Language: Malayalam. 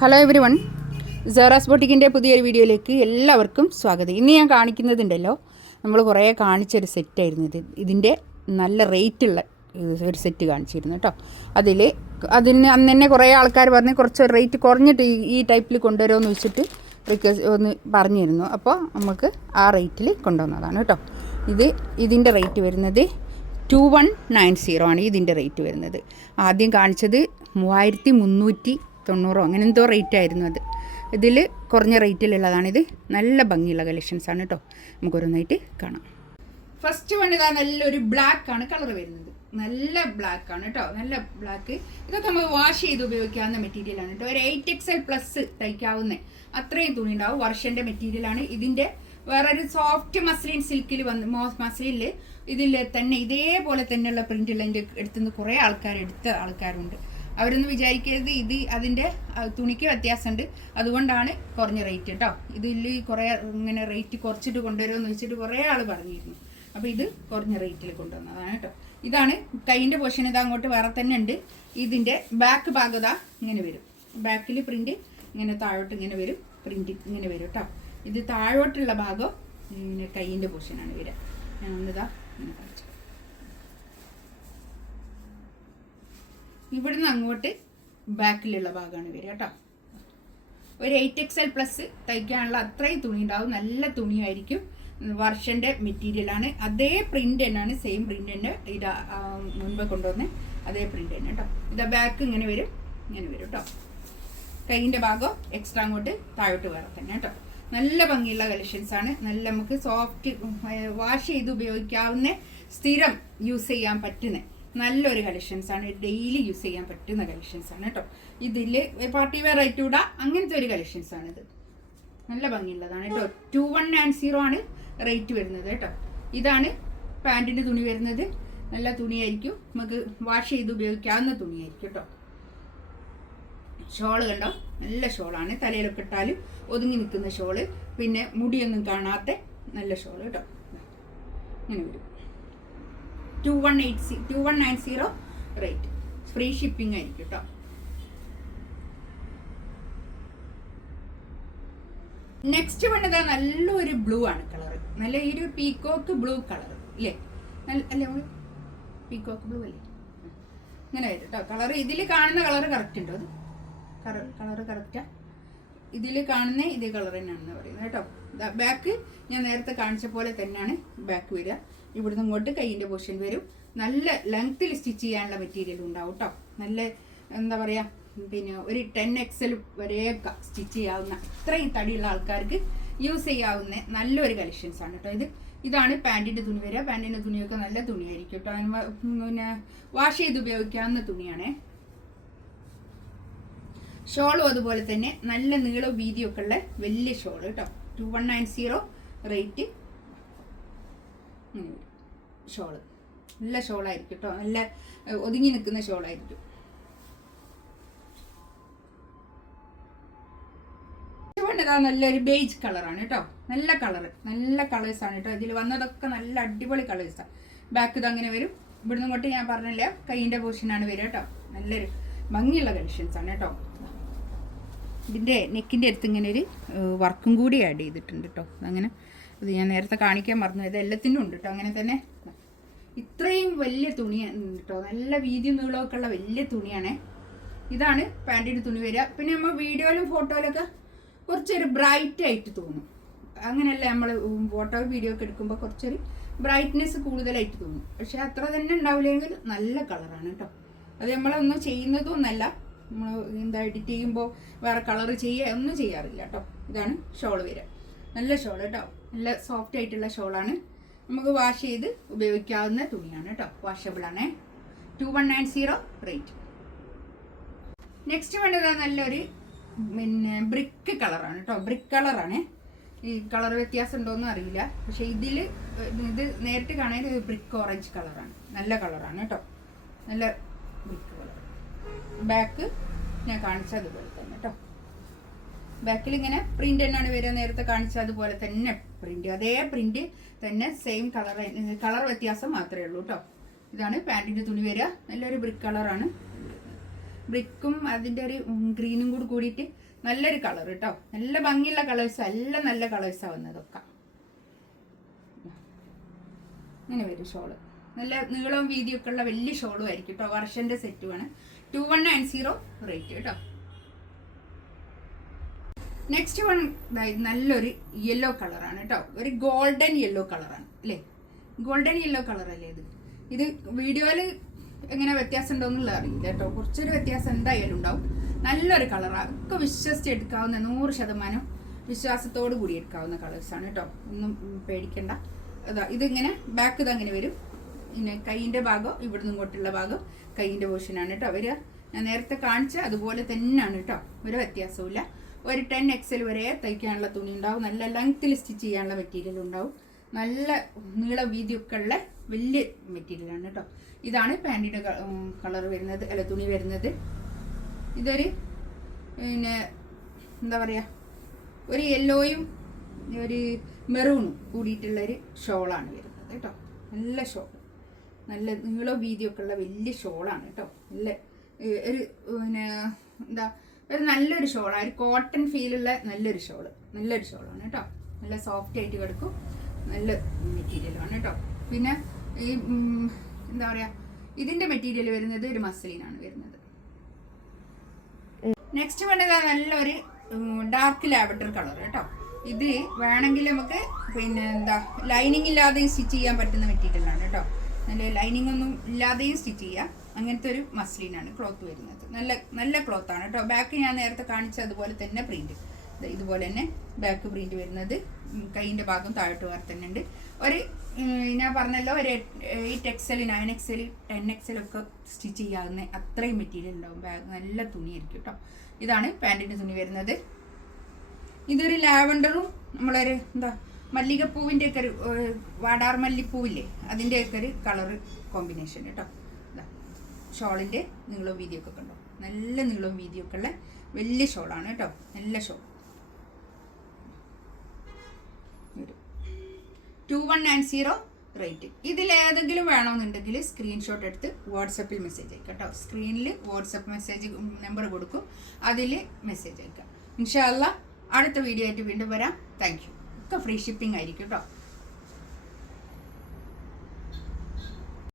ഹലോ എവരി വൺ സെറാസ് ബോട്ടിക്കിന്റെ പുതിയൊരു വീഡിയോയിലേക്ക് എല്ലാവർക്കും സ്വാഗതം. ഇന്ന് ഞാൻ കാണിക്കുന്നതുണ്ടല്ലോ. നമ്മൾ കുറേ കാണിച്ചൊരു സെറ്റായിരുന്നു ഇത്. ഇതിന്റെ നല്ല റേറ്റുള്ള ഒരു സെറ്റ് കാണിച്ചിരുന്നു കേട്ടോ അതിൽ അതിന് അന്ന് തന്നെ കുറേ ആൾക്കാർ പറഞ്ഞ് കുറച്ച് റേറ്റ് കുറഞ്ഞിട്ട് ഈ ടൈപ്പിൽ കൊണ്ടുവരുമെന്ന് വെച്ചിട്ട് റിക്വസ്റ്റ് ഒന്ന് പറഞ്ഞിരുന്നു. അപ്പോൾ നമുക്ക് ആ റേറ്റിൽ കൊണ്ടുവന്നതാണ് കേട്ടോ ഇത് ഇതിന്റെ റേറ്റ് വരുന്നത് ടു വൺ നയൻ സീറോ ആണ് ഇതിന്റെ റേറ്റ് വരുന്നത്. ആദ്യം കാണിച്ചത് മൂവായിരത്തി മുന്നൂറ്റി തൊണ്ണൂറോ അങ്ങനെ എന്തോ റേറ്റ് ആയിരുന്നു അത്. ഇതിൽ കുറഞ്ഞ റേറ്റിലുള്ളതാണിത്. നല്ല ഭംഗിയുള്ള കളക്ഷൻസ് ആണ് കേട്ടോ നമുക്കൊരോന്നായിട്ട് കാണാം. ഫസ്റ്റ് വൺ ഇതാ നല്ലൊരു ബ്ലാക്ക് ആണ് കളർ വരുന്നത്. നല്ല ബ്ലാക്ക് ആണ് കേട്ടോ നല്ല ബ്ലാക്ക് ഇതൊക്കെ നമ്മൾ വാഷ് ചെയ്ത് ഉപയോഗിക്കാവുന്ന മെറ്റീരിയൽ ആണ് കേട്ടോ ഒരു എയ്റ്റ് എക്സ് എൽ പ്ലസ് തയ്ക്കാവുന്ന അത്രയും തുണി ഉണ്ടാവും. വർഷന്റെ മെറ്റീരിയൽ ആണ്. ഇതിന്റെ വേറൊരു സോഫ്റ്റ് മസ്ലിൻ സിൽക്കിൽ വന്ന് മസ്ലിനിൽ ഇതിൽ തന്നെ ഇതേപോലെ തന്നെയുള്ള പ്രിന്റുള്ള എന്റെ അടുത്തുനിന്ന് കുറേ ആൾക്കാർ എടുത്ത ആൾക്കാരുണ്ട്. അവരൊന്നും വിചാരിക്കരുത്. ഇത് അതിന്റെ തുണിക്ക് വ്യത്യാസമുണ്ട്. അതുകൊണ്ടാണ് കുറഞ്ഞ റേറ്റ് കേട്ടോ ഇതിൽ കുറേ ഇങ്ങനെ റേറ്റ് കുറച്ചിട്ട് കൊണ്ടുവരുമെന്ന് വെച്ചിട്ട് കുറേ ആൾ പറഞ്ഞിരുന്നു. അപ്പോൾ ഇത് കുറഞ്ഞ റേറ്റിൽ കൊണ്ടുവന്നതാണ് കേട്ടോ. ഇതാണ് കൈയിന്റെ പോർഷൻ ഇത് അങ്ങോട്ട് വേറെ തന്നെ ഉണ്ട്. ഇതിന്റെ ബാക്ക് ഭാഗത ഇങ്ങനെ വരും. ബാക്കിൽ പ്രിന്റ് ഇങ്ങനെ താഴോട്ട് ഇങ്ങനെ വരും. പ്രിന്റ് ഇങ്ങനെ വരും കേട്ടോ ഇത് താഴോട്ടുള്ള ഭാഗം ഇങ്ങനെ കൈയിന്റെ പോർഷനാണ് വരിക. ഞാൻ ഒന്നിതാ ഇങ്ങനെ കാണിച്ചു ഇവിടുന്ന് അങ്ങോട്ട് ബാക്കിലുള്ള ഭാഗമാണ് വരിക കേട്ടോ. ഒരു എയ്റ്റ് എക്സ് എൽ പ്ലസ് തയ്ക്കാനുള്ള അത്രയും തുണി ഉണ്ടാവും. നല്ല തുണിയായിരിക്കും. വർഷന്റെ മെറ്റീരിയലാണ് അതേ പ്രിന്റ് തന്നെയാണ്. സെയിം പ്രിന്റ് തന്നെ ഇത് മുൻപ് കൊണ്ടുവന്ന് അതേ പ്രിന്റ് തന്നെ കേട്ടോ. ഇതാ ബാക്ക് ഇങ്ങനെ വരും. ഇങ്ങനെ വരും കേട്ടോ. കൈയിന്റെ ഭാഗം എക്സ്ട്രാ അങ്ങോട്ട് താഴോട്ട് വേറെ തന്നെ കേട്ടോ. നല്ല ഭംഗിയുള്ള കളക്ഷൻസ് ആണ്. നല്ല നമുക്ക് സോഫ്റ്റ് വാഷ് ചെയ്ത് ഉപയോഗിക്കാവുന്ന സ്ഥിരം യൂസ് ചെയ്യാൻ പറ്റുന്ന നല്ലൊരു കളക്ഷൻസ് ആണ്. ഡെയിലി യൂസ് ചെയ്യാൻ പറ്റുന്ന കളക്ഷൻസ് ആണ് കേട്ടോ. ഇതിൽ പാർട്ടി വെയർ ആയിട്ട് ഇടാം. അങ്ങനത്തെ ഒരു കളക്ഷൻസ് ആണ് ഇത്. നല്ല ഭംഗിയുള്ളതാണ് കേട്ടോ. ടു വൺ നയൻ സീറോ ആണ് റേറ്റ് വരുന്നത് കേട്ടോ. ഇതാണ് പാന്റിന്റെ തുണി വരുന്നത്. നല്ല തുണിയായിരിക്കും. നമുക്ക് വാഷ് ചെയ്ത് ഉപയോഗിക്കാവുന്ന തുണിയായിരിക്കും കേട്ടോ. ഷോൾ കണ്ടോ? നല്ല ഷോളാണ് തലയിലൊക്കെ ഇട്ടാലും ഒതുങ്ങി നിൽക്കുന്ന ഷോൾ പിന്നെ മുടിയൊന്നും കാണാത്ത നല്ല ഷോൾ കേട്ടോ. അങ്ങനെ വരും. Two one eight C two one nine zero rate free shipping ആയിരിക്കും കേട്ടോ നെക്സ്റ്റ് വണ്ണത് നല്ലൊരു ബ്ലൂ ആണ് കളർ നല്ല ഈ ഒരു പീക്കോക്ക് ബ്ലൂ കളർ ഇല്ലേ? നല്ല അല്ലേ പീക്കോക്ക് ബ്ലൂ അല്ലേ? ഇങ്ങനെ വരും കേട്ടോ കളർ ഇതിൽ കാണുന്ന കളർ കറക്റ്റ് ഉണ്ടോ അത്? കളർ കറക്റ്റാ ഇതിൽ കാണുന്ന ഇതേ കളർ തന്നെയാണെന്ന് പറയുന്നത് കേട്ടോ. ബാക്ക് ഞാൻ നേരത്തെ കാണിച്ച പോലെ തന്നെയാണ് ബാക്ക് വരിക. ഇവിടുന്ന് ഇങ്ങോട്ട് കൈയിന്റെ പൊസിഷൻ വരും. നല്ല ലെങ്ത്തിൽ സ്റ്റിച്ച് ചെയ്യാനുള്ള മെറ്റീരിയൽ ഉണ്ടാവും കേട്ടോ നല്ല എന്താ പറയുക പിന്നെ ഒരു ടെൻ എക്സൽ വരെയൊക്കെ സ്റ്റിച്ച് ചെയ്യാവുന്ന അത്രയും തടിയുള്ള ആൾക്കാർക്ക് യൂസ് ചെയ്യാവുന്ന നല്ലൊരു കളക്ഷൻസ് ആണ് കേട്ടോ ഇത്. ഇതാണ് പാന്റിന്റെ തുണി വരിക. പാന്റിന്റെ തുണിയൊക്കെ നല്ല തുണിയായിരിക്കും കേട്ടോ പിന്നെ വാഷ് ചെയ്ത് ഉപയോഗിക്കാവുന്ന തുണിയാണേ. ഷോളും അതുപോലെ തന്നെ നല്ല നീളവും വീതിയൊക്കെ ഉള്ള വലിയ ഷോൾ കേട്ടോ two one nine zero rate shawl. നല്ല ഷോളായിരിക്കും കേട്ടോ നല്ല ഒതുങ്ങി നിൽക്കുന്ന ഷോളായിരിക്കും. ഇതാ നല്ലൊരു ബേജ് കളറാണ് കേട്ടോ നല്ല കളർ നല്ല കളേഴ്സാണ് കേട്ടോ ഇതിൽ വന്നതൊക്കെ നല്ല അടിപൊളി കളേഴ്സാണ് ബാക്ക് ഇത് അങ്ങനെ വരും. ഇവിടുന്ന് ഇങ്ങോട്ട് ഞാൻ പറഞ്ഞില്ല കൈയിന്റെ പോർഷനാണ് വരിക കേട്ടോ നല്ലൊരു ഭംഗിയുള്ള കളക്ഷൻസാണ് കേട്ടോ ഇതിന്റെ നെക്കിന്റെ അടുത്ത് ഇങ്ങനെ ഒരു വർക്കും കൂടി ആഡ് ചെയ്തിട്ടുണ്ട് കേട്ടോ അങ്ങനെ ഇത് ഞാൻ നേരത്തെ കാണിക്കാൻ മറന്നു. ഇത് എല്ലാത്തിനും ഉണ്ട് കേട്ടോ അങ്ങനെ തന്നെ ഇത്രയും വലിയ തുണിയാണ് കേട്ടോ നല്ല വീതി നീളമൊക്കെ ഉള്ള വലിയ തുണിയാണേ. ഇതാണ് പാന്റിന്റെ തുണി വരിക. പിന്നെ നമ്മൾ വീഡിയോയിലും ഫോട്ടോയിലൊക്കെ കുറച്ചൊരു ബ്രൈറ്റ് ആയിട്ട് തോന്നും. അങ്ങനെയല്ല നമ്മൾ ഫോട്ടോ വീഡിയോ ഒക്കെ എടുക്കുമ്പോൾ കുറച്ചൊരു ബ്രൈറ്റ്നെസ് കൂടുതലായിട്ട് തോന്നും. പക്ഷേ അത്ര തന്നെ ഉണ്ടാവില്ലെങ്കിൽ നല്ല കളറാണ് കേട്ടോ അത് നമ്മളൊന്നും ചെയ്യുന്നതും ഒന്നല്ല നമ്മൾ എന്താ എഡിറ്റ് ചെയ്യുമ്പോൾ വേറെ കളർ ചെയ്യുക ഒന്നും ചെയ്യാറില്ല കേട്ടോ ഇതാണ് ഷോൾ വരിക. നല്ല ഷോൾ കേട്ടോ നല്ല സോഫ്റ്റ് ആയിട്ടുള്ള ഷോളാണ്. നമുക്ക് വാഷ് ചെയ്ത് ഉപയോഗിക്കാവുന്ന തുണിയാണ് കേട്ടോ വാഷബിൾ ആണ്. Two one nine zero rate next വേണ്ടത് നല്ലൊരു പിന്നെ ബ്രിക്ക് കളറാണ് കേട്ടോ ബ്രിക്ക് കളറാണ് ഈ കളർ വ്യത്യാസം ഉണ്ടോയെന്നും അറിയില്ല. പക്ഷെ ഇതിൽ ഇത് നേരിട്ട് കാണാൻ ബ്രിക്ക് ഓറഞ്ച് കളറാണ് നല്ല കളറാണ് കേട്ടോ നല്ല ബ്രിക്ക് കളർ ബാക്ക് ഞാൻ കാണിച്ച അതുപോലെ തന്നെ കേട്ടോ ബാക്കിൽ ഇങ്ങനെ പ്രിന്റ് തന്നെയാണ് വരിക. നേരത്തെ കാണിച്ച അതുപോലെ തന്നെ പ്രിന്റ് അതേ പ്രിന്റ് തന്നെ സെയിം കളർ കളർ വ്യത്യാസം മാത്രമേ ഉള്ളൂ കേട്ടോ ഇതാണ് പാന്റിന്റെ തുണി വരിക. നല്ലൊരു ബ്രിക്ക് കളറാണ് ബ്രിക്കും അതിന്റെ ഒരു ഗ്രീനും കൂടി കൂടിയിട്ട് നല്ലൊരു കളർ കേട്ടോ നല്ല ഭംഗിയുള്ള കളേഴ്സ് എല്ലാം നല്ല കളേഴ്സാണ് വന്നതൊക്കെ. ഇങ്ങനെ വരും ഷോൾ നല്ല നീളവും വീതിയൊക്കെ ഉള്ള വലിയ ഷോളും ആയിരിക്കും കേട്ടോ വർഷന്റെ സെറ്റുമാണ് two one nine zero rate കേട്ടോ നെക്സ്റ്റ് വൺ നല്ലൊരു യെല്ലോ കളറാണ് കേട്ടോ. ഒരു ഗോൾഡൻ യെല്ലോ കളറാണ് അല്ലേ? ഗോൾഡൻ യെല്ലോ കളറല്ലേ ഇത്? ഇത് വീഡിയോയിൽ എങ്ങനെ വ്യത്യാസം ഉണ്ടോയെന്നുള്ള അറിയില്ല കേട്ടോ. കുറച്ചൊരു വ്യത്യാസം എന്തായാലും ഉണ്ടാവും. നല്ലൊരു കളറാണ് ഒക്കെ വിശ്വസിച്ച് എടുക്കാവുന്ന നൂറ് ശതമാനം വിശ്വാസത്തോടു കൂടി എടുക്കാവുന്ന കളേഴ്സാണ് കേട്ടോ. ഒന്നും പേടിക്കണ്ട. അതാ ഇതിങ്ങനെ ബാക്ക് ഇത് അങ്ങനെ വരും. പിന്നെ കൈയിന്റെ ഭാഗം ഇവിടുന്ന് ഇങ്ങോട്ടുള്ള ഭാഗം കൈയിന്റെ പോർഷനാണ് കേട്ടോ വരിക. ഞാൻ നേരത്തെ കാണിച്ച അതുപോലെ തന്നെയാണ് കേട്ടോ. ഒരു വ്യത്യാസമില്ല ഒരു ടെൻ എക്സൽ വരെ തയ്ക്കാനുള്ള തുണി ഉണ്ടാവും. നല്ല ലെങ്ത്തിൽ സ്റ്റിച്ച് ചെയ്യാനുള്ള മെറ്റീരിയൽ ഉണ്ടാവും. നല്ല നീള വീതിയൊക്കെ ഉള്ള വലിയ മെറ്റീരിയലാണ് കേട്ടോ ഇതാണ് പാന്റിന്റെ കളർ വരുന്നത് അല്ല തുണി വരുന്നത്. ഇതൊരു പിന്നെ എന്താ പറയുക ഒരു യെല്ലോയും ഒരു മെറൂണും കൂടിയിട്ടുള്ളൊരു ഷോളാണ് വരുന്നത് കേട്ടോ നല്ല ഷോൾ നല്ല നീളവും വീതിയൊക്കെ ഉള്ള വലിയ ഷോളാണ് കേട്ടോ നല്ല ഒരു പിന്നെ എന്താ ഒരു നല്ലൊരു ഷോളാണ് ഒരു കോട്ടൺ ഫീലുള്ള നല്ലൊരു ഷോൾ നല്ലൊരു ഷോളാണ് കേട്ടോ. നല്ല സോഫ്റ്റ് ആയിട്ട് കിടക്കും. നല്ല മെറ്റീരിയലാണ് കേട്ടോ. പിന്നെ ഈ എന്താ പറയുക ഇതിന്റെ മെറ്റീരിയൽ വരുന്നത് ഒരു മസ്ലിനാണ് വരുന്നത്. നെക്സ്റ്റ് വേണ്ടത് നല്ലൊരു ഡാർക്ക് ലാവണ്ടർ കളർ കേട്ടോ. ഇത് വേണമെങ്കിൽ നമുക്ക് പിന്നെ എന്താ ലൈനിങ് ഇല്ലാതെയും സ്റ്റിച്ച് ചെയ്യാൻ പറ്റുന്ന മെറ്റീരിയലാണ് കേട്ടോ. നല്ല ലൈനിങ് ഒന്നും ഇല്ലാതെയും സ്റ്റിച്ച് ചെയ്യാം. അങ്ങനത്തെ ഒരു മസ്ലിനാണ് ക്ലോത്ത് വരുന്നത്. നല്ല നല്ല ക്ലോത്താണ് കേട്ടോ. ബാക്ക് ഞാൻ നേരത്തെ കാണിച്ച അതുപോലെ തന്നെ പ്രിന്റ് ഇതുപോലെ തന്നെ ബാക്ക് പ്രിന്റ് വരുന്നത്. കൈയിന്റെ ഭാഗം താഴോട്ട് വേറെ തന്നെ ഉണ്ട്. ഒരു ഞാൻ പറഞ്ഞല്ലോ ഒരു eight XL nine XL ten XL ഒക്കെ സ്റ്റിച്ച് ചെയ്യാവുന്ന അത്രയും മെറ്റീരിയൽ ഉണ്ടാവും. ബാഗ് നല്ല തുണിയായിരിക്കും കേട്ടോ. ഇതാണ് പാന്റിന്റെ തുണി വരുന്നത്. ഇതൊരു ലാവൻഡറും നമ്മളൊരു എന്താ മല്ലികപ്പൂവിന്റെ ഒക്കെ ഒരു വാടാർ മല്ലിപ്പൂവില്ലേ അതിന്റെയൊക്കെ ഒരു കളറ് കോമ്പിനേഷൻ കേട്ടോ. ഷോളിന്റെ നീളവും വീതിയൊക്കെ കണ്ടോ? നല്ല നീളവും വീതിയൊക്കെ ഉള്ള വലിയ ഷോളാണ് കേട്ടോ. നല്ല shawl. Two one nine zero rate. ഇതിൽ ഏതെങ്കിലും വേണമെന്നുണ്ടെങ്കിൽ സ്ക്രീൻഷോട്ട് എടുത്ത് വാട്സപ്പിൽ മെസ്സേജ് അയക്കാം കേട്ടോ. സ്ക്രീനിൽ വാട്സപ്പ് മെസ്സേജ് നമ്പർ കൊടുക്കും. അതിൽ മെസ്സേജ് അയക്കാം. ഇൻഷാല്ല അടുത്ത വീഡിയോ ആയിട്ട് വീണ്ടും വരാം. Thank you. ഒക്കെ ഫ്രീ ഷിപ്പിംഗ് ആയിരിക്കും കേട്ടോ.